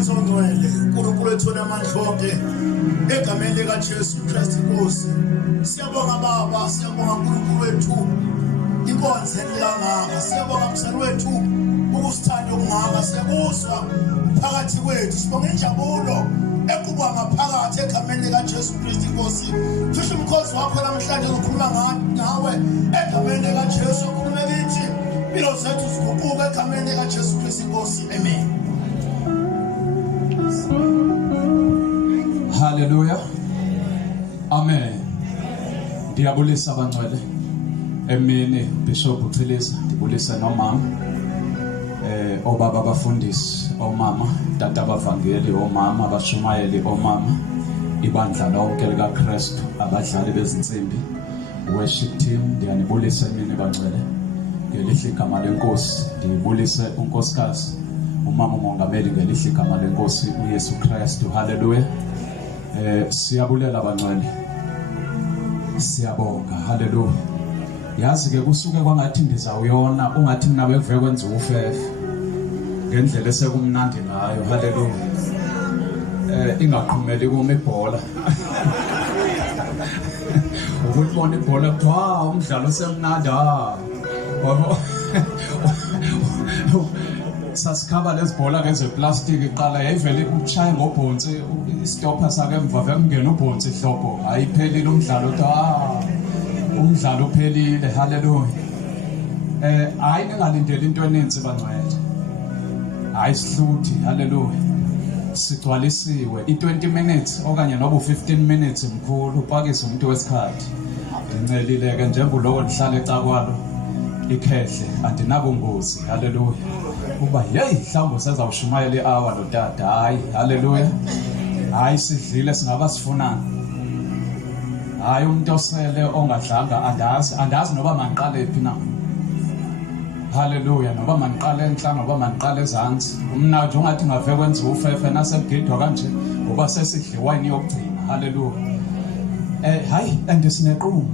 Nkosi ongcwele, uNkulunkulu wethu namandla onke, egameni lika Jesu Kristu Nkosi. Siyabonga Baba, siyabonga uNkulunkulu wethu. Inkonzo elangaka, siyabonga msana wethu ukusithanda okungaka, siyakuzwa phakathi kwethu, sibonga injabulo ekuba ngaphakathi egameni lika Jesu Kristu Nkosi. Fisho umkhosi wakho namhlanje uzokhuluma ngawe egameni lika Jesu, ukhulume kithi impilo zethu ziguquke egameni lika Jesu Kristu Nkosi. Amen. Hallelujah. Amen. Ndiyabulisa abangcwele. Emini Bishop Uthilisa, ndibulisa nomama. Obaba abafundisi, omama, tata abavangeli, omama, abashumayeli, omama, ibandla lonke lika Kristu, abadlali bezinsimbi, worship team, ndiyanibulisa emini bangcwele. Ngelihle igama lenkosi, ndibulise unkosikazi, umama umongameli ngelihle igama lenkosi uYesu Kristu. Hallelujah. Siyabulela bangcwele. Siyabonga. Hallelujah. Yazi ke kusuke kwangathi ndizawuyona ungathi mina bekuve kwenza ufefe ngendlela esekumnandi ngayo. Hallelujah. Ingaqhumeli kuma ibhola ukubona ibhola kuthiwa umdlalo osemnandi. Sasikhaba lesibhola ke zeplastic iqala yayivele ukushaya ngobhonsi istopper sake emva vemngena ubhonsi ihlobo ayiphelile umdlalo umdlalo uphelile. Hallelujah. Hayi ningalindeli into eninzi bangcwele, hayi sihluthi. Hallelujah. Sigcwalisiwe i20 minutes okanye noba u15 minutes mkhulu upakise umuntu wesikhathi. Ngincelile ke njengokulowo ndihlala ecakwalo ikhehle andinabungozi. Hallelujah. Uba hey mhlawumbe sezawushumayela i-hour lo tata. Hayi. Hallelujah. Hayi sidlile singaba sifunana. Hayi umuntu osele ongadlanga andazi noba maniqale phi na. Hallelujah. Noba maniqale enhla noba maniqale ezantsi. Umna nje ungathi ngave kwenza ufefe nasebugidwa kanje ngoba sesidle wine yokugcina. Hallelujah. Hayi andisinequmbu.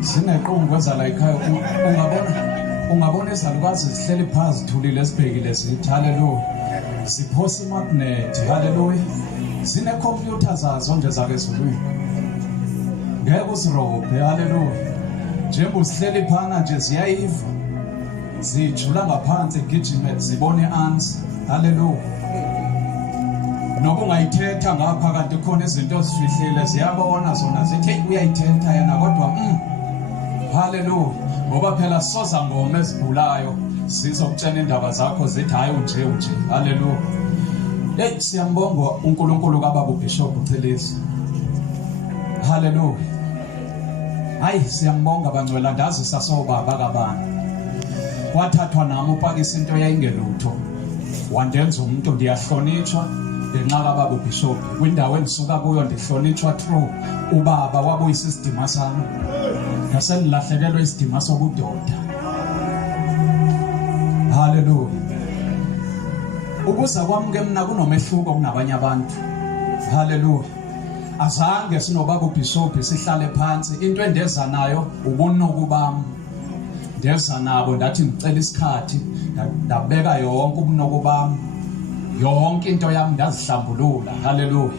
Sinequmbu kweza la ekhaya ungabona izalukazi zihleli phansi zithulile sibhekile zithi hallelujah. Siphosa imagnet. Hallelujah. Zine computer zazo nje zake ezulwini. Ngeke uzirobhe. Hallelujah. Njengoba sihleli phana nje ziyayiva zijula ngaphansi gijime zibone ansi. Hallelujah. Noba ungayithetha ngapha kanti khona izinto zifihlile ziyabona zona zithi hey uyayithetha yena kodwa hallelujah. Ngoba phela soza ngoma ezibulayo sizokutshena indaba zakho zithi hayi unje. Hallelujah. Hey siyambonga uNkulunkulu kaBaba uBishop Uthilisa. Hallelujah. Hayi siyambonga bangcwele, andazi sasobaba kabani wathathwa nami upakisa into yayingelutho wandenza umuntu. Ndiyahlonitshwa ngenxa kaBaba uBishop kwindawo endisuka kuyo, ndihlonitshwa through ubaba wabuyisa isidima sami nasenilahlekelwe isidima sobudoda. Hallelujah. Ukuza kwami ke mina kunomehluko kunabanye abantu. Hallelujah. Azange sinobaba uBishop sihlale phansi, into endeza nayo ubunuku bami. Ndeza nabo ndathi ngicela isikhathi ndabeka yonke ubunuku bami, yonke into yami ndazihlambulula. Hallelujah.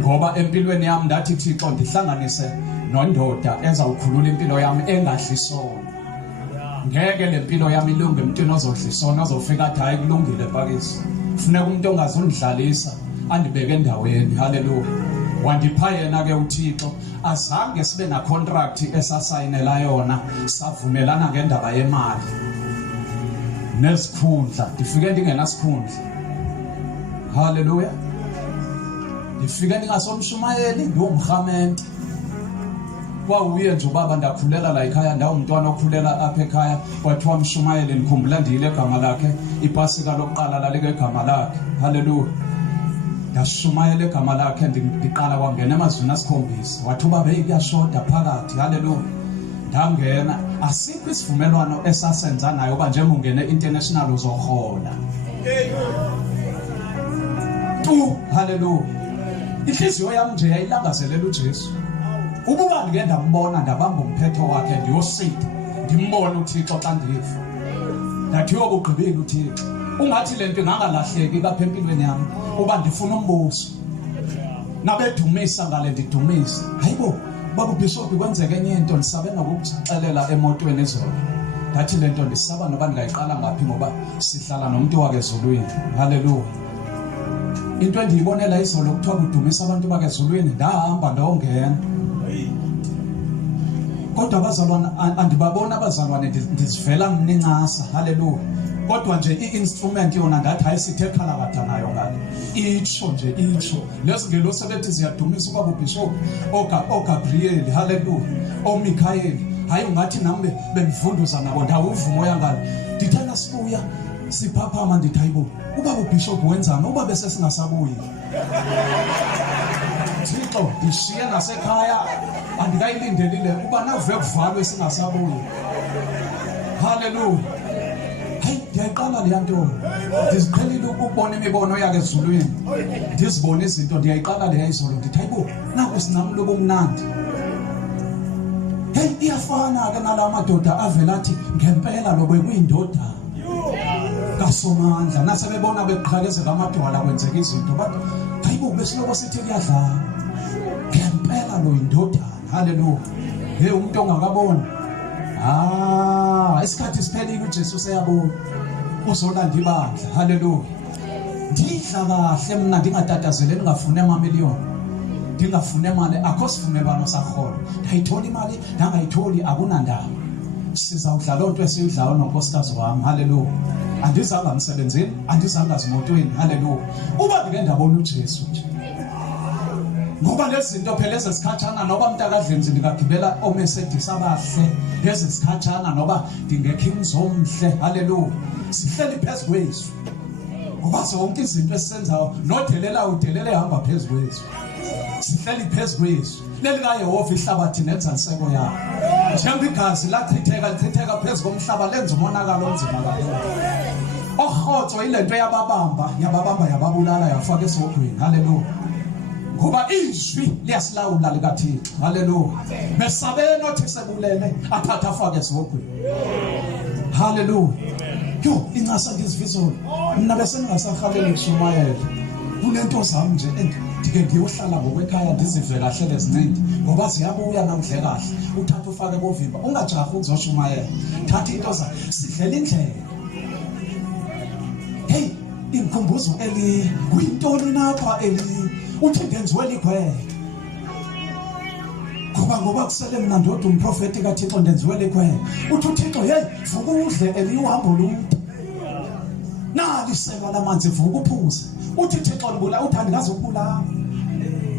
Ngoba empilweni yami ndathi Thixo ndihlanganise nondoda ezawukhulula impilo yami engadli isono. Ngeke lempilo yami ilunge emntwini ozodla isono ozofika athi hayi kulungile pakisi. Kufuneka umuntu ongazondidlalisa andibeke endaweni. Hallelujah. Wandipha yena ke uThixo, azange sibe na contract esasayinela yona, savumelana ngendaba yemali nesikhundla. Ndifike ndingenasikhundla. Hallelujah. Ndifike ndingasomshumayeli ndiwumrhamente. Kwauye nje ubaba ndakhulela la ekhaya, ndawo umntwana okhulela apha ekhaya kwathiwa mshumayeli. Ndikhumbula ndiyile igama lakhe, iPasika lokuqala lalike igama lakhe. Hallelujah. Ndashumayela igama lakhe ndiqala kwangena emazwini asikhombisa. Wathi ubaba hey kuyashoda phakathi. Hallelujah. Ndangena, asikho isivumelwano esasenza nayo oba njengoba ungene international uzohola. Hallelujah. Inhliziyo yami nje yayilangazelela uJesu. Ukuba ngike ndambona ndabamba umphetho wakhe ndiyositha ndimbone uThixo xa ndifa. Ndathi yobugqibile uThixo. ungathi lento ingangalahleki kapha empilweni yami uba ndifuna umbuso nabedumisa ngale ndidumisa hayibo baba Bishop kwenzeke enye into ndisabe nokuxelela emotweni ezolo ngathi lento ndisaba noba ndingayiqala ngaphi ngoba sihlala nomuntu wake ezulwini haleluya into endiyibonela izolo kuthiwa kudumisa abantu bake ezulwini ndahamba ndawongena kodwa abazalwane andibabona abazalwane ndizivela mnincasa haleluya kodwa nje i-instrument yona ngathi ayisithe khalakatha nayo ngale itsho nje itsho lesingelo sebethi ziyadumisa ubaba uBishop oGabriel haleluya oMichael hayi ungathi nami bengivunduza nabo ndawuvumo yangalo ndithanda sibuya siphaphama ndithi hayibo ubaba uBishop wenzani uba bese singasabuyi Thixo dishiye nasekhaya andikayilindelile uba navuye kuvalwe singasabuyi haleluya hayi ndiyayiqala le nto ndiziqhelile ukubona imibono yakhe ezulwini ndizibona izinto ndiyayiqala le yayizolo ndithi hayibo naku sinamlo bomnandi hey iyafana ke nala madoda avela athi ngempela lo bekuyindoda kasomandla nasebebona beqhakezela amadwala kwenzeka izinto bathi hayibo besiloko sithi kuyadlala ngempela lo indoda haleluya hey umuntu ongakaboni isikhathi siphelile uJesu seyabona uzolanda ibandla haleluya ndidla kahle mina ndingatatazele ngafuna amamiliyoni ndingafuna imali akho sivumelwano sakhona ndayithola imali ndangayitholi akunandaba sizawudlala lonto esiyidlayo nonkosikazi wami haleluya andizanga emsebenzini andizanga ezimotweni haleluya uba ngike ndabona uJesu nje ngoba lezi zinto phela ezesikhatshana noba mntakadlenzi ndingagibela oMercedes abahle lezi sikhatshana noba ndingekings omhle haleluya sihleli phezu kwethu ngoba zonke izinto esisenzayo nodelela udelele hamba phezu kwethu sihleli phezu kwethu lelikaYehova ihlabathi nenza inseko yayo njengoba igazi lachitheka phezu komhlaba lenza umonakalo onzima kakhulu okhotho ilento yababamba yababulala yafaka esogwini haleluya ngoba izwi liyasilawula likaThixo haleluya mesabeni othi sebulele athatha afake esogwini haleluya yo incasa ngizivizolo mina bese ningasahaleli kushumayela kunento zami nje ndike ngiyohlala ngokwekhaya ndizive kahle lezincindi ngoba ziyabuya namhle kahle uthatha ufake kovimba ungajahi ukuzoshumayela thatha into za sidlela indlela hey imkhumbuzo eli kuyintoni napha eli uthi ngenziwe likhwele ngoba kusele mina ndodwa umprofeti kaThixo ndenziwe likhwele uthi uThixo hey vuka udle elihambo lude nalisela lamanzi vuka uphuze uthi Thixo libula uthandi ngaze ukubulala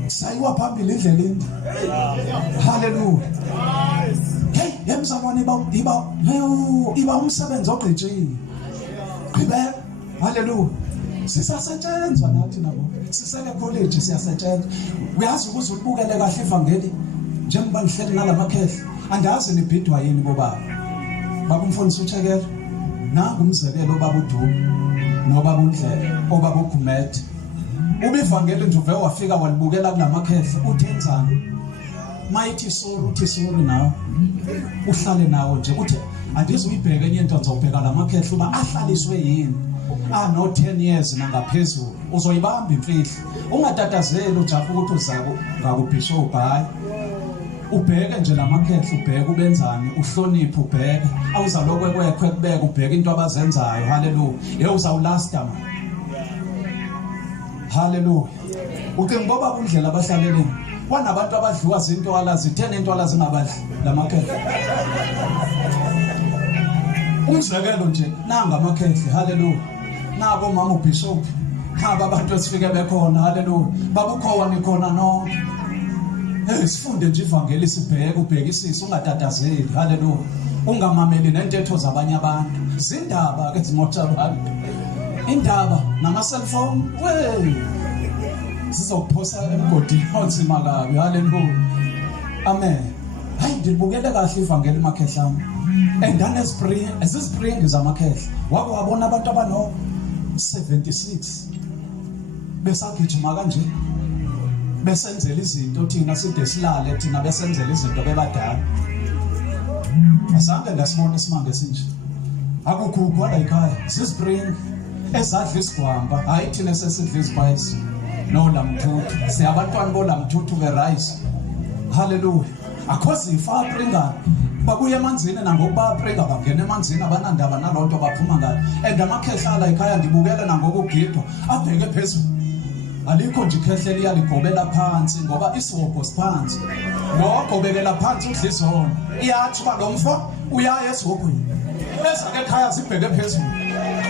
sayiwa phambili endleleni haleluya hey yemzalwane iba umsebenzi ogqitshile qhubeka haleluya sisasetshenzwa nathi nabo sisele college siyasetshenzwa uyazi ukuze ubukele kahle ivangeli njengoba nihleli nalamakhehla andazi nibhidwa yini bobaba baba umfundisi uThekela nangu umzekelo baba uDumo nobaba uNdlela obaba uGumede ubivangeli nje uve wafika walibukela kulamakhehla uthenzani mighty soul uthi soul nawe uhlale nawo nje uthi andizi uyibheke enye into ngizobheka lamakhehla uba ahlaliswe yini no 10 years nangaphezulu uzoyibamba imfihlo ungatatazeli ujaha ukuthi uzako ngakuBishop hayi ubheke nje lamakhehla ubheke ubenzani uhloniphe ubheke awuzalokwe kwekwe kubeka ubheke into abazenzayo haleluya uzawulasta man haleluya uke ngoba kundlela abahlaleleni kwanabantu abadliwa izinto alazi 10 into alazi ngabadli lamakhehla umzekelo nje nanga amakhehla haleluya nabo mama uBishop haba abantu esifike bekhona haleluya babukhowa nikhona no sifunde nje ivangeli sibheke ubhekisise ungatatazeli haleluya ungamameli nentetho zabanye abantu zindaba ke zimotha abantu indaba nama cellphone sizokuphosa emgodini onzima kabi haleluya amen hayi ngibukele kahle ivangeli emakhehla endane spring zamakhehla wako wabona abantu abano 76 besagijima kanje besenzela izinto thina side silale thina besenzela izinto bebadala asange ngasibona isimanga esinje akukhupha la ekhaya sispring ezadla isigwamba hayi thina sesidla ispice no lamthuthu siyabantwana bolamthuthu berice. Hallelujah. Akhozi ifa pringana babuye emanzini nangokuba pringa bangena emanzini abanandaba nalonto baphuma ngayo and amakhehlala ekhaya ndibukela nangokugidwa abheke phezulu alikho nje ikhehleli yaligobela phansi ngoba isihogo siphansi ngogobekela phansi udlizona iyathi ba lo mfo uyaya esihogweni ezake ekhaya zibheke phezulu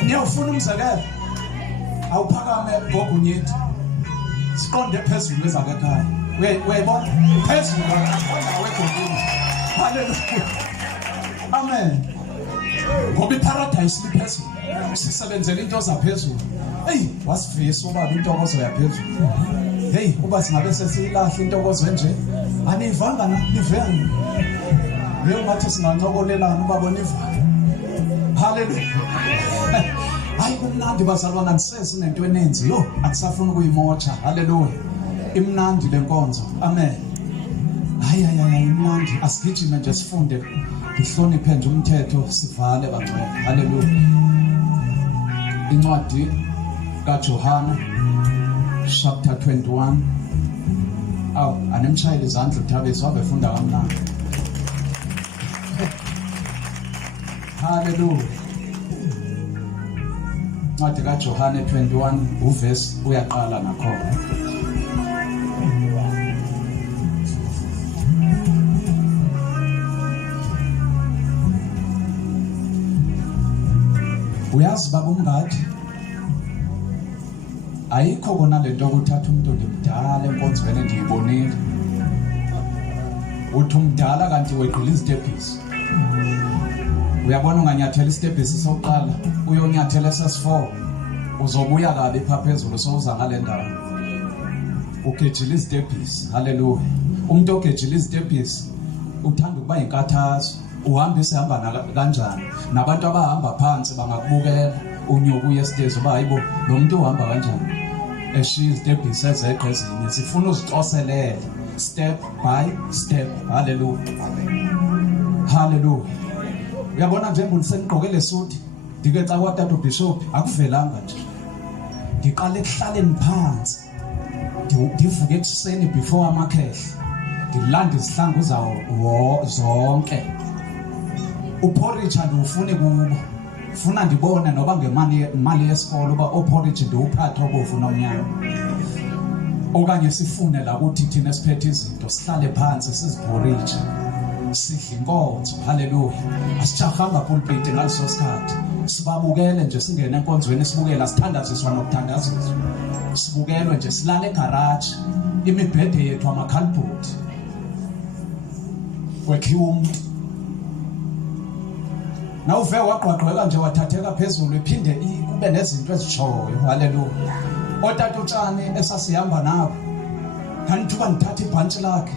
niyofuna umzekelo awuphakame ngogunyithi siqonde phezulu ezake ekhaya wayibona phezulu awegobeni. Hallelujah. Amen. Ngoba iparadise liphezulu sisebenzele into zaphezulu. Hey, wasifisa ubaba intokozo yaphezulu. Hey, uba singabe sesiyilahla intokozo enje anivanga na niveni. Leyo ngathi singancokolelana ubaba nivanga. Hallelujah. Hayi kumnandi bazalwana nisese nento enenzi yo akusafuna ukuyimotsha. Hallelujah. Imnandi lenkonzo. Amen. Hayi imnandi asigijime nje sifunde sihloniphe nje umthetho sivale bangcwele. Hallelujah. Incwadi kaJohana chapter 21 anemshayile izandla uThabiso wabefunda kamnandi. Hallelujah. Incwadi kaJohana 21 uverse uyaqala nakhona. Uyazi baba umngadi ayikho kona lento ukuthatha umuntu ngimdala enkonzweni ndiyibonile uthi umdala kanti weqhila izitebhisi uyabona unganyathela isitebhisi sokuqala uyonyathela ses4 uzobuya kabi pha phezulu sowuza ngale ndawo ugejile izitebhisi. Hallelujah. Umuntu ogejile izitebhisi uthanda ukuba inkathazo uhamba isihamba kanjani nabantu abahamba phansi bangakubukela unyuka uye stage uba hayibo lo muntu uhamba kanjani eshiya izitebhisi ezeqe ezinye sifuna uzixoselela step by step. Hallelujah. Hallelujah. Uyabona njengoba nisenigqokele suthi ndike xa kwatata ubishop akuvelanga nje ngiqale ekuhlaleni phansi ndivuke ekuseni before amakhehla ngilanda izihlangu zawo zonke uporridge andufune kubo ufuna ndibone noba ngemali yesikolo uba oporridge ndiwuphathe obufuna omnyama okanye sifune la ukuthi thina siphethe izinto sihlale phansi siziporridge sidle inkonzo. Hallelujah. Asijahanga pulpit ngaleso sikhathi sibabukele nje singene enkonzweni sibukela sithandaziswa nokuthandaziswa sibukelwe nje silale egarage imibhede yethu amakhalibhodi kwekhiwa umuntu na uve waqhaqheka nje wathatheka phezulu iphinde kube nezinto ezishoyo. Hallelujah. Otata uTshani esasihamba nabo kanithuka ngithatha ibhantshi lakhe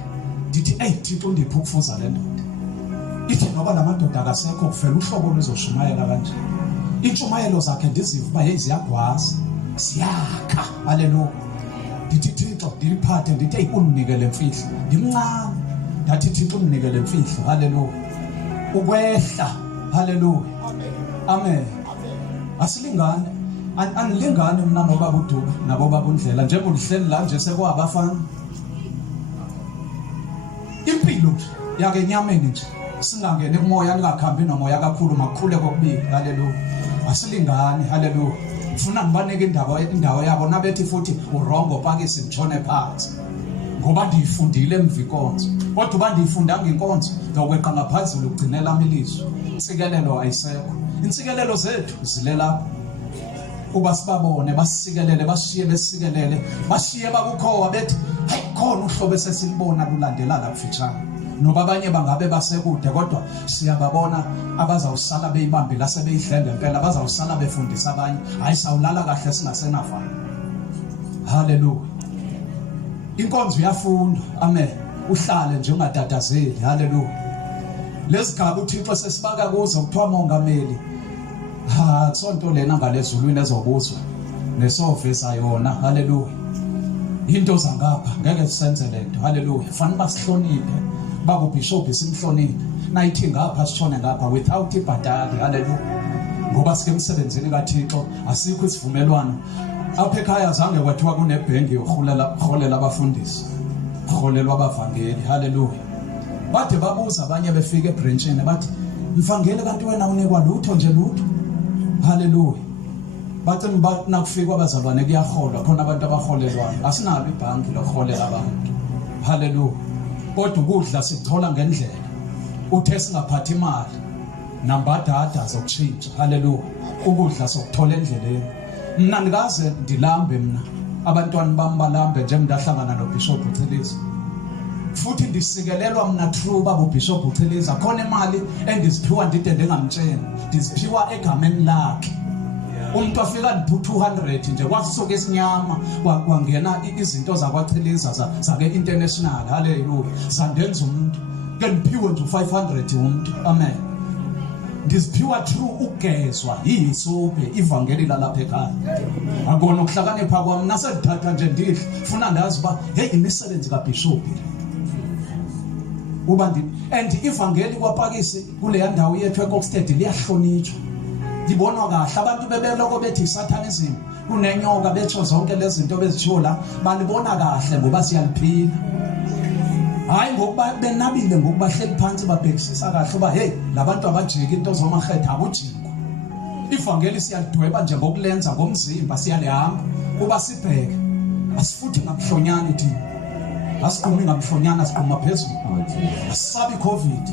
ndithi Thixo ndiphi ukufuza le ndoda ithi noba lamadoda akasekho kufela uhlobo luzoshumayela kanje intshumayelo zakhe ndiziva uba ziyagwaza ziyakha. Hallelujah. Ndithi Thixo ndiliphathe ndithi unikele imfihlo ndimncane ndathi Thixo unikele imfihlo. Hallelujah. Ukwehla. Hallelujah. Amen. Asilingane anilingane mina nobaba uDuba nabo baba uNdlela njengoba uhleli la nje sekwabafana impilo yake enyameni nje singangene kumoya ningakhambi nomoya kakhulu makukhule kokubili. Hallelujah. Asilingane. Hallelujah. Ufuna ngibanike indawo yabo nabethi futhi urongo pakisi ngitshone phansi ngoba ndiyifundile emvikonzo kodwa uba ndiyifundanga inkonzo ngokweqa ngaphezulu ugcinela amilizwi. Insikelelo ayisekho. Insikelelo zethu zilelapho uba sibabone basisikelele bashiye besikelele bashiye bakukhowa bethi hayi khona uhlobo esesilibona lulandelana kufitshane noba abanye bangabe basekude kodwa siyababona abazawusala beyibambile asebeyidlenge impela abazawusala befundisa abanye hayi sawulala kahle singasenavana. Hallelujah. Inkonzo iyafundwa. Amen. Uhlale nje ungatatazeli. Hallelujah. Lesigaba uThixo sesibaka kuzo kuthiwa mongameli sonto lena ngalezulwini ezobuzwa nesovisa yona. Hallelujah. Into zangapha ngeke sisenze lento. Hallelujah. Fanele basihloniphe babo bishop simhloniphe nayithi ngapha sishone ngapha without ibhadali. Hallelujah. ngoba sike emsebenzini kaThixo asikho isivumelwano apha ekhaya azange kwathiwa kunebhendi yokuholela abafundisi holelwa abavangeli haleluya bathe babuza abanye befika ebranchini bathi mvangeli kanti wena unikwa lutho nje lutho haleluya bathi nakufika abazalwane kuyaholwa khona abantu abaholelwayo asinalo ibhanki lokuholela abantu haleluya kodwa ukudla sikuthola ngendlela uthe singaphathi imali nambadada zokutshintsha haleluya ukudla sokuthola endleleni mina ndikaze ndilambe mina abantwana bami balambe njengendahlangana noBishop Uceliza futhi ndisikelelwa mina true babo Bishop Uceliza khona imali endiziphiwa ndide ndengamtsheni ndiziphiwa egameni lakhe umuntu afika ndiphu 200 nje kwasuka esinyama kwangena izinto zakwaCeliza zake international haleluya zandenza umuntu ke ndiphiwe nje 500 umuntu amen ndiziphiwa true ugezwa yisope ivangeli lalapha ekhaya akona ukuhlakanipha kwami nasedithatha nje ndidle funa ndazi ba hey imisebenzi kaBishop uba and ivangeli kwaPakisi kule ndawo yethu eKokstad liyahlonitshwa libonwa kahle abantu bebeloko bethi satanism kunenyoka betho zonke lezi zinto bezithiwa la balibona kahle ngoba siyaliphila hayi ngokuba benabile ngokuba hleli phansi babhekisisa kahle uba hey labantu abajika into zomahetha akujiko ivangeli siyalidweba nje ngokulenza ngomzimba siyalihamba kuba sibheke asifuthi ngamhlonyana thina asiqhumi ngamhlonyana siqhuma phezulu asabi covid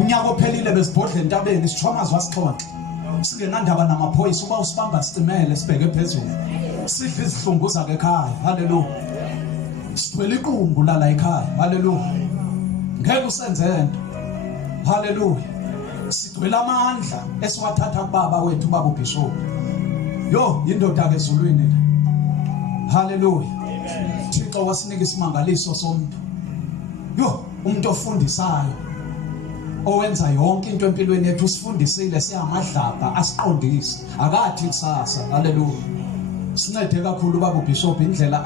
unyaka ophelile besibhodle entabeni sithomazwa sixonxe singenandaba namaphoyisa uba usibamba sicimele sibheke phezulu sidle izihlunguza ke ekhaya haleluya sithwele iqumbu lala ekhaya haleluya ngeke usenze into haleluya sithwele amandla esiwathatha kubaba wethu baba uBishop yo indoda ke ezulwini haleluya Thixo wasinika isimangaliso somuntu yo umuntu ofundisayo owenza yonke into empilweni yethu usifundisile siyamadlabha asiqondise akathi kusasa haleluya sincede kakhulu baba uBishop indlela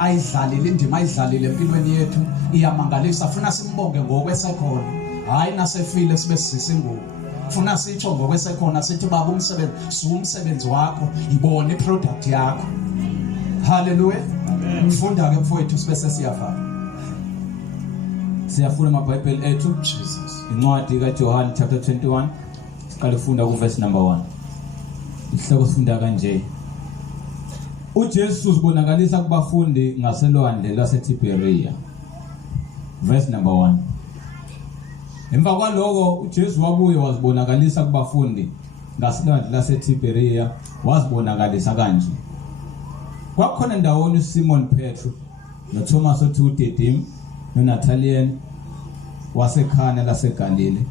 ayidlalile indima ayidlalile empilweni yethu iyamangalisa funa simbonge ngokwesekhona hayi nasefile sibe sisingubo funa sitsho ngokwesekhona sithi baba umsebenzi wakho ibone iproduct yakho haleluya mfunda ke mfowethu sibe sesiyafana siyafuna amabhayibheli ethu Jesus incwadi kaJohn chapter 21 siqale ukufunda ku verse number 1 isihloko sifunda kanje uJesu uzibonakalisa kubafundi ngaselwandle laseTiberia verse number 1 emva kwaloko uJesu wabuye wazibonakalisa kubafundi ngaselwandle laseTiberia wazibonakalisa kanje kwakhona ndawoni uSimon Petro noThomas othi uDidim noNathaniel wasekhana laseGalile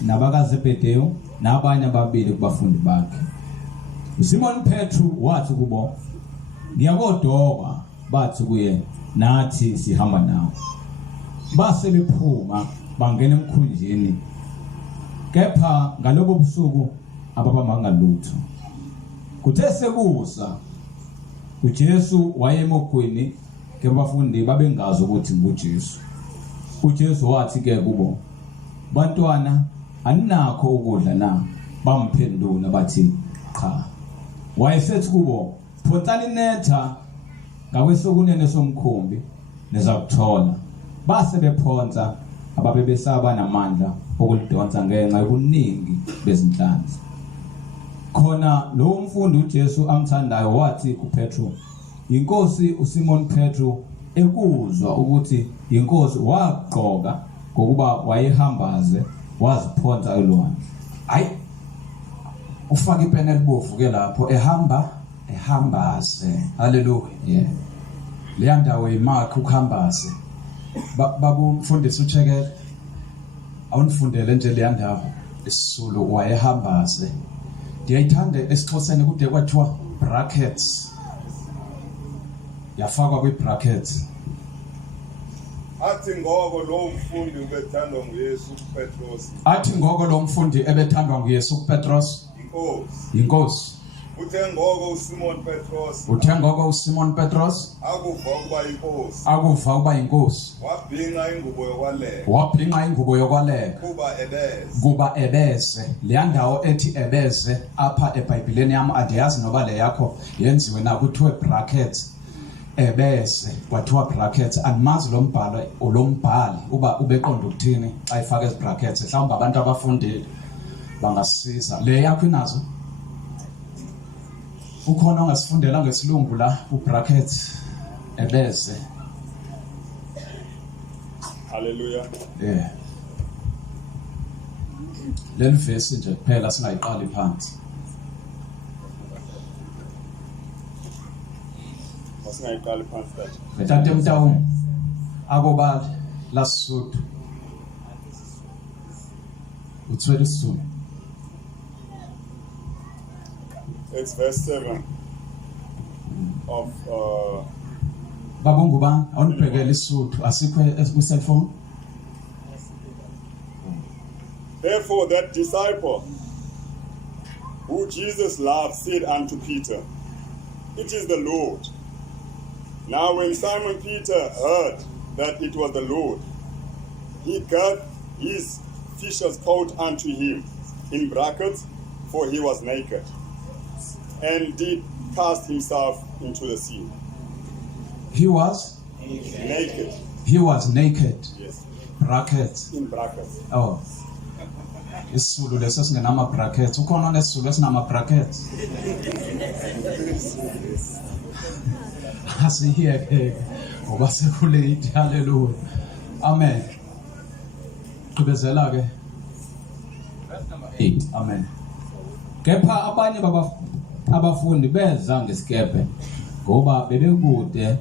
nabaka Zebedeo nabanye ababili kubafundi bakhe uSimon Petro wathi kubo ngiyakodoka bathi kuye nathi sihamba nawe base bephuma bangena emkhunjini kepha ngalobo busuku ababamanga lutho kuthe sekusa uJesu wayemogwini ke bafundi babengazi ukuthi nguJesu uJesu wathi ke kubo bantwana aninakho ukudla na bamphendula bathi cha wayesethi kubo phonsani netha ngakwesokunene somkhumbi nezakuthola base bephonsa ababebesaba namandla okulidonsa ngenxa yokuningi bezinhlanzi khona lo mfundi uJesu amthandayo wathi kuPetro inkosi uSimon Petro ekuzwa ukuthi inkosi waqoka ngokuba wayehambaze waziphonsa elwandle hayi ufaka ipeni elibovu ke lapho ehambaze haleluya yeah leya ndawo iMark ukuhambaze babu umfundisi ucheke awunifundele nje leya ndawo isizulu wayehambaze ndiyayithanda esixhoseni kude kwathiwa brackets yafakwa kwi-brackets athi ngoko lo mfundi ubethandwa nguYesu Petros athi ngoko lo mfundi ebethandwa nguYesu Petros inkosi uthe ngoko uSimon Petros uthe ngoko uSimon Petros akuva ukuba inkosi akuva ukuba inkosi wabhinqa ingubo yokwaleka wabhinqa ingubo yokwaleka kuba ebeze leya ndawo ethi ebeze apha eBhayibhelini yami andiyazi noba le yakho yenziwe na kuthiwe brackets ebeze kwathiwa brackets andimazi lo mbhali uba ubeqonda ukuthini xa ifaka ezi brackets mhlawumbe abantu abafundile bangasisiza le yakho inazo ukhona ongasifundela ngesilungu la ubrackets ebeze. Hallelujah. Yeah. Leli verse nje kuphela singayiqali phansi. Masingayiqali phansi kahle. Mthathe mtawu akobali la Sotho. Utswele Sotho. It's verse 7 of Babungu ba awunibhekele isuthu asikho ku cellphone. Therefore that disciple who Jesus loved said unto Peter, It is the Lord. Now when Simon Peter heard that it was the Lord, he got his fisher's coat unto him, in brackets, for he was naked, and did cast himself into the sea. He was Naked. He was naked. Yes. Brackets. In brackets. Oh. Isizulu leso singenama brackets. Ukhona nesizulu esinama brackets. Asiyeke ngoba sekulate. Hallelujah. Amen. Qhubezela ke. Verse number 8. Amen. Kepha abanye abafundi beza ngesikepe ngoba bebekude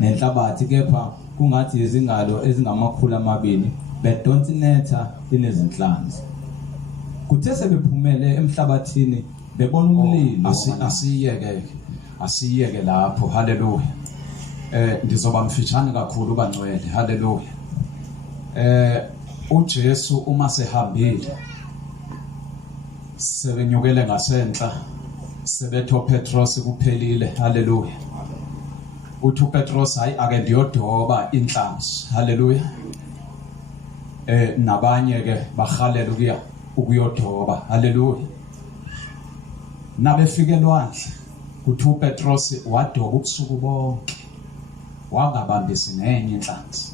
nenhlabathi kepha kungathi izingalo ezingamakhulu amabili bedonsa inetha linezinhlanzi. Kuthe sebephumele emhlabathini bebona umlilo. Asiyeke lapho. Hallelujah. Ndizoba mfitshane kakhulu bangcwele. Hallelujah. uJesu uma sehambile sebenyukele ngasenhla sebetho Petros kuphelile. Hallelujah. Uthi uPetros hayi ake ndiyodoba inhlanzi. Hallelujah. Nabanye ke bahalela ukuyodoba. Hallelujah. Nabefike elwandle kuthi uPetros wadoba ubusuku bonke wangabambisi nenye inhlanzi.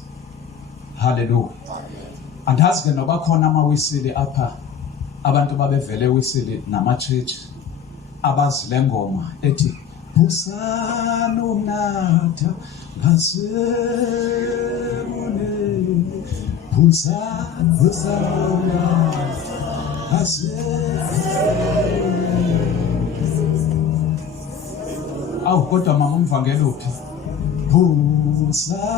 Hallelujah. Andazi ke noba khona amawisili apha abantu babevele wisili nama-church abazile ngoma ethi Busana umnatha ngasemune Busana awu kodwa mama umvangeli uphi Busana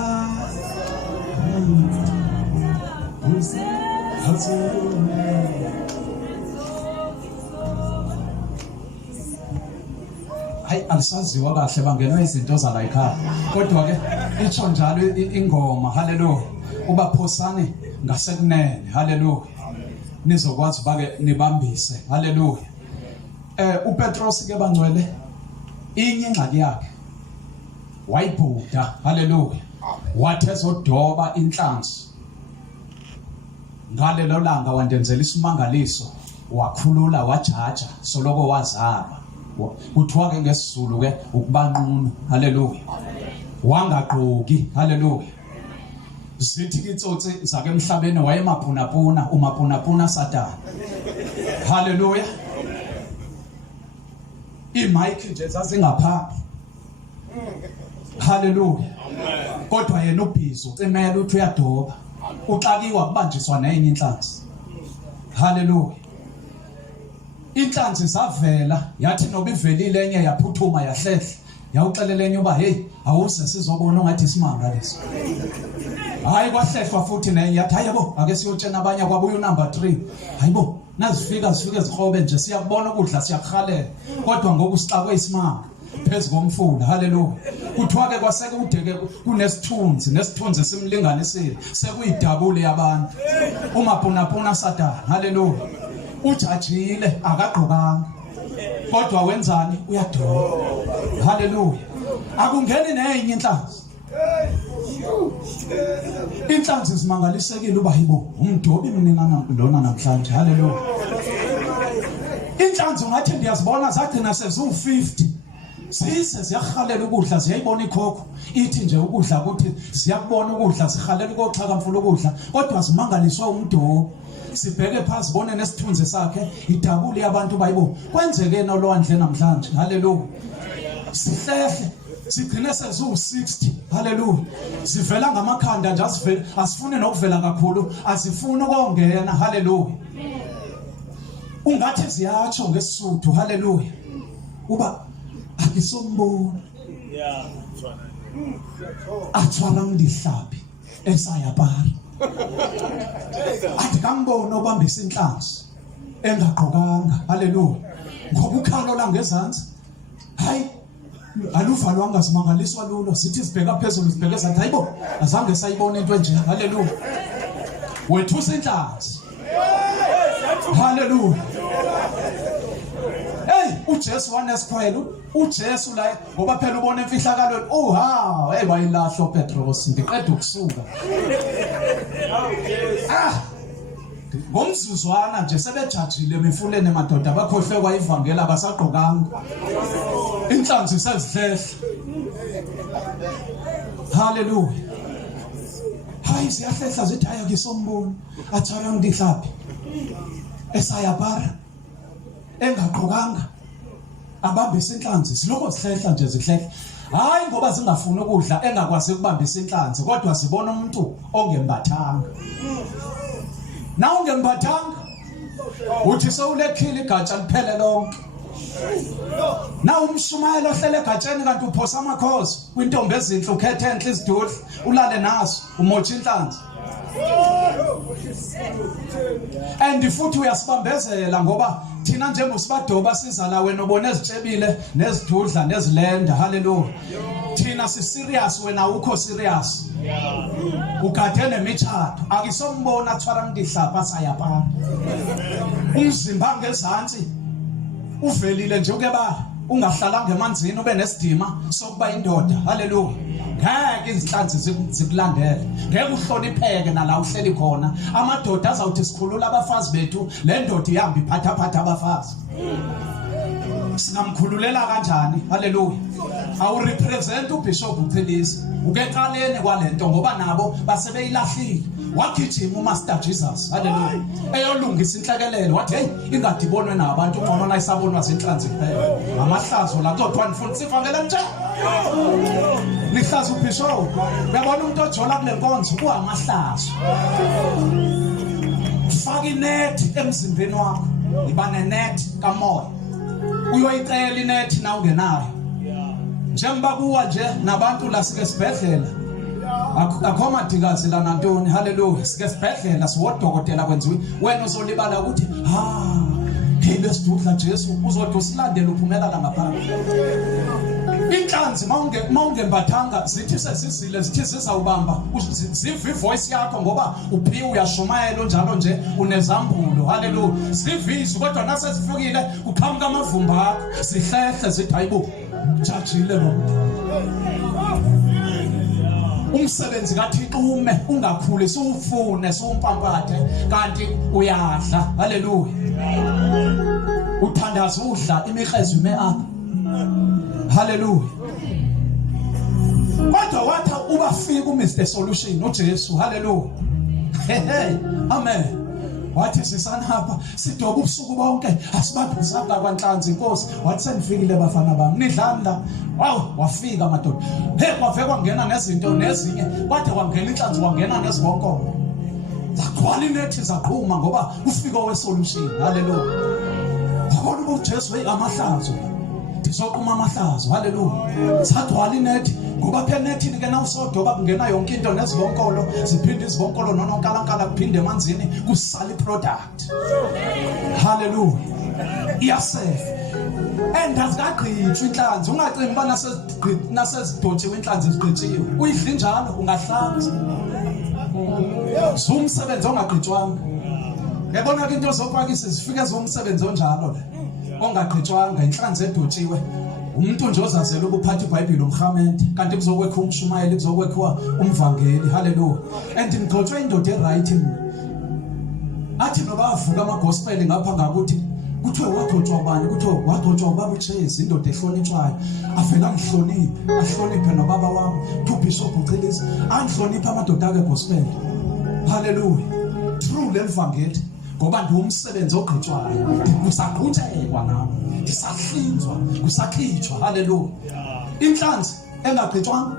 hayi alisaziwa kahle bangenwe izinto zala ekhaya kodwa ke itsho njalo ingoma. Hallelujah. Ubaphosane ngasekunene. Hallelujah. Nizokwazi bake nibambise. Hallelujah. uPetros ke bangcwele inye ingxaki yakhe wayibhuda. Hallelujah. Wathi ezodoba inhlanzi ngalelo langa wandenzela isimangaliso wakhulula wajaja soloko wazaba kuthiwa ke ngesizulu ke ukubanqunu. Hallelujah. Wangaqoki. Hallelujah. Zithi kitsotsi zake emhlabeni wayemaphunapuna umaphunapuna Satan. Hallelujah. Imike nje zazingaphambi. Hallelujah. Kodwa yena ubhizo ucimela uthi uyadoba uxakiwa kubanjiswa nenye inhlanzi. Hallelujah. Inhlanzi zavela yathi noba ivelile enye yaphuthuma yahlehla yawuxelela enye uba hey awuze sizobona ungathi isimanga leso. Hayi kwahlehlwa futhi nenye yathi hayibo ake siyotshena abanye kwabuya unumber 3. Hayibo nazifika zikhobe nje siyakubona ukudla siyakhalela kodwa ngoku sixakwe isimanga phezu komfula. Hallelujah. Kuthiwa ke kwasekude nesithunzi simlinganisile sekuyidabule yabantu umaphunapuna Satan. Hallelujah. Ujajile akagqokanga kodwa wenzani uyadoba. Haleluya. Akungeni nenye inhlanzi. Inhlanzi zimangalisekile uba yibo umdobi mina lona namhlanje. Haleluya. Inhlanzi ungathi ndiyazibona zagcina sezu50. Sise ziyahalela ukudla ziyayibona ikhokho ithi nje ukudla ukuthi ziyakubona ukudla zihalela ukoxhaka mfula ukudla kodwa zimangaliswa umdobi. Sibheke phansi sibone nesithunzi sakhe idabuli yabantu bayibo kwenzeke nolwandle namhlanje. Haleluya. Sihlehle sigcine sezu60. Haleluya. Sivela ngamakhanda nje asifune nokuvela kakhulu asifuni ukongena. Haleluya. Ungathi ziyatsho ngesisuthu. Haleluya. Uba akisombona athwala umdihlapi esayapara athi kambona obambisa inhlanzi engaqokanga. Haleluya. Ngoba ukhalo la ngezantsi hayi aluvalwanga simangaliswa lulo sithi sibheka phezulu sibheke sathi hayibo azange sayibona into enje. Haleluya. Wethu inhlanzi. Haleluya. uJesu wanesikhwelo uJesu la ngoba phela ubona emfihlakalweni ha bayilahlo Petros ndiqeda ukusuka ngomzuzwana nje sebejajile emfuleni emadoda bakhohlwe kwaivangeli abasaqokanga inhlanzi sezihlehle. Haleluya. Hayi siyahlehla zithi hayi akisombona athara ngidihlapi esayapara engaqokanga abambisa inhlanzi siloko sihlehla nje zihlehla hayi ngoba zingafuni ukudla engakwazi ukubambisa inhlanzi kodwa sibona umuntu ongembathanga. Na ungembathanga uthi sewulekhile igatsha liphele lonke. Na umshumayelo ohlele egatsheni kanti uphosa amakhosi kwintombi ezinhle ukhethe enhle izidudla ulale nazo umotsha inhlanzi. And futhi uyasibambezela ngoba thina njengosibadoba siza la wena ubone ezitshebile nezidudla nezilenda. Haleluya. Thina si serious wena ukho serious. Ukade nemitshato akisombona athwala ngidihlapha sayapha. Umzimba ngezantsi uvelile nje ukeba ungahlalanga emanzini ube nesidima sokuba indoda. Haleluya. Ngeke izinhlanzi zikulandele ngeke uhlonipheke nala uhleli khona amadoda azawuthi sikhulula abafazi bethu le ndoda ihamba iphathaphatha abafazi singamkhululela kanjani. Haleluya. Awu represent uBishop uChelisi ukeqaleni kwalento ngoba nabo basebeyilahlile wagijima uMaster Jesus. Haleluya. Eyolungisa inhlekelelo wathi hey ingadi ibonwe nabantu ngcono nayisabonwa zinhlanzi kuphela amahlazo la kodwa nifuna sivangele nje lihlazo uBishop uyabona umuntu ojola kule nkonzo kuhamahlazo. Faka inet emzimbeni wakho iba nenet kamoya uyoyicela inet na ungenayo njengoba kuwa nje nabantu la sike sibhedlela akho madikazi la nantoni. Haleluya. Sike sibhedlela siwodokotela kwenziwe wena uzolibala ukuthi hele sidudla Jesu uzothi usilandele uphumela la ngaphandle. Inhlanzi mawungembathanga zithi sesizile zithi sizawubamba zive ivoice yakho ngoba uphiwe uyashumayela njalo nje unezambulo. Haleluya. Zivizwe kodwa nasezifukile kuqhamuka amavumba akho zihlehle zithi hayibo jajile lo umsebenzi kaThixo ume ungakhuli siwufune siwumpampathe kanti uyadla. Haleluya. Uthandaza udla imikhrezo ime apha. Haleluya. Kodwa wathi ubafika uMr Solution uJesu. Haleluya. Amen. Wathi sisanapha sidoba ubusuku bonke asibambisanga kwanhlanzi inkosi wathi senifikile bafana bami nidlani la. Wafika madoda kwaveka kwangena nezinto nezinye kwade kwangena inhlanzi kwangena nezibonkolo zakhwala inethi zaqhuma ngoba ufika weSolution. Haleluya. Akona uJesu amahlazo ndizoqhuma amahlazo. Haleluya. Sathwala inethi ngoba phela nethini ke nawusodoba kungena yonke into nezibonkolo ziphinde izibonkolo nononkalankala kuphinde emanzini kusala iproduct. Haleluya. Iyasefa and azigaqhitshwa inhlanzi ungacimba bana nasezidothiwe inhlanzi zigqitshiwe uyidla njalo ungahlanza umsebenzi ongagqitshwanga. Yabona ke into zophakisa zifike zomsebenzi onjalo le ongagqitshwanga inhlanzi edotshiwe umuntu nje ozazela ukuphatha iBhayibheli umhamente kanti kuzokwekho umshumayeli kuzokwekho umvangeli haleluya and ngigcotshwe indoda eright mina athi noba avuka amagospel ngapha ngakuthi kuthiwe wagcotshwa bani kuthiwe wagcotshwa ubaba uJesu indoda ehlonitshwayo avela ngihloniphe ahloniphe nobaba wami uBishop uCelisi angihloniphe amadoda ake gospel haleluya true levangeli ngoba ndiwumsebenzi ogqitshwayo kusaqhutshelwa nami isahlinzwa kusakhitshwa haleluya inhlanzi engagqitshwanga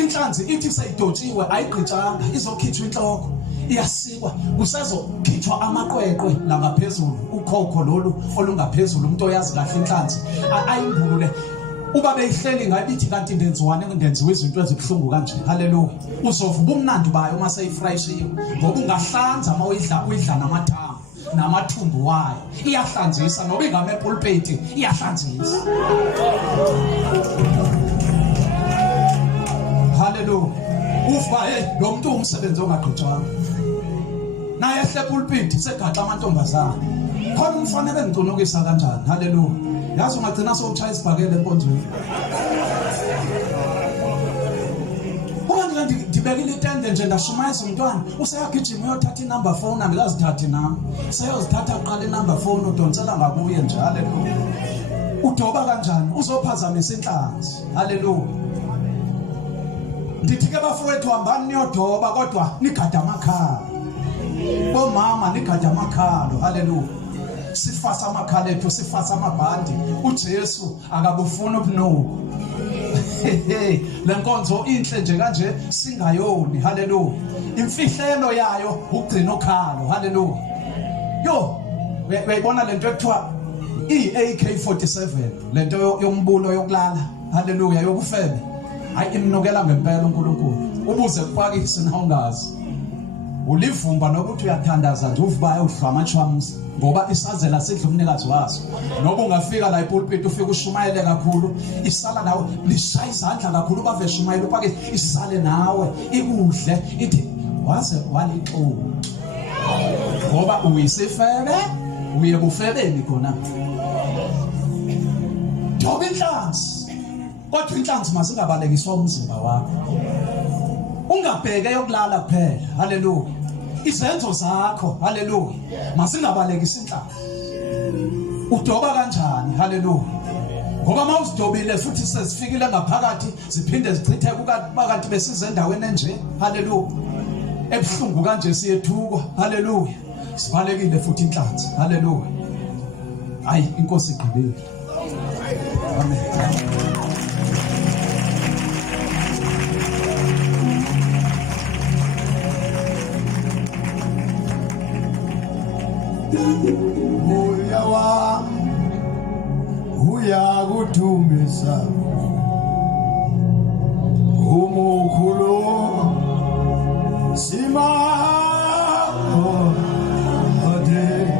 inhlanzi ithi seyidotshiwe ayigqitshanga izokhitshwa inhloko iyasikwa kusezokhitshwa amaqweqwe la ngaphezulu ukhokho lolu olungaphezulu umuntu oyazi kahle inhlanzi ayimbulule uba beyihleli ngayibithi kanti ndenziwane ngenziwe izinto ezibhlungu kanje haleluya uzovuka umnandi bayo uma seyifrayishiwe ngoba ungahlanza uma uyidla namathambo namathumbu wayo iyahlanzisa noba ingame pulpit iyahlanzisa haleluya ufa lo muntu umsebenzi ongagqitshwanga naye ehle pulpit segaxa amantombazana khona umfanele ngicunukisa kanjani haleluya yazi ungagcina sowuchaya isibhakele enkonzweni ukanti ndibekile itende nje ndashumayisa umntwana useyagijima uyothatha inumber phone angikazithathi nami seyozithatha aqala inumber phone udonsela ngakuye nje haleluya udoba kanjani uzophazamisa inhlanzi haleluya ndithi ke bafowethu hambani niyodoba kodwa nigada amakhala bomama nigada amakhalo haleluya sifasa amakhala ethu sifasa amabhandi uJesu akabufuna ubunuku lenkonzo inhle nje kanje singayoni haleluya imfihlelo yayo ugcina okhalo haleluya yo uyayibona lento ekuthiwa iAK47 lento yombulo yokulala haleluya yokufebe hayi imnokela ngempela uNkulunkulu ubuze kuphakise na ungazi ulivumba nokuthi uyathandaza nje uvubaya udlwa amachwams ngoba isazela sidla umnikazi waso noba ungafika la epulpit ufika ushumayele kakhulu isala nawe lishaya izandla kakhulu bave shumayele uphake isale nawe ikudle ithi waze walixuku ngoba uyisifebe uye bufebeni khona dobe inhlanzi kodwa inhlanzi masingabalekiswa umzimba wakho ungabheke yokulala kuphela haleluya izenzo zakho haleluya masingabalekisa inhlanzi udoba kanjani haleluya ngoba mawusidobile futhi sesifikile ngaphakathi ziphinde zichithe kukanti besize endaweni enje haleluya ebhlungu kanje siyethukwa haleluya sibalekile futhi inhlanzi haleluya hayi inkosi igqibile amen uyakuthumisa umukhulu sima ade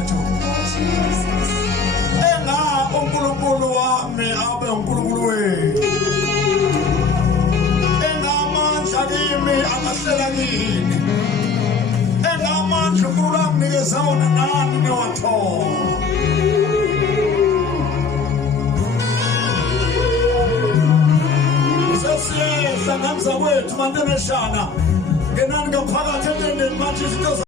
wethu uNkulunkulu wami abe uNkulunkulu wethu engamandla kimi akahlela kini engamandla uNkulunkulu amnikeza wona nani niwathola sesiyehla ngamza kwethu manteneshana ngenani ngaphakathi entendeni manje izinto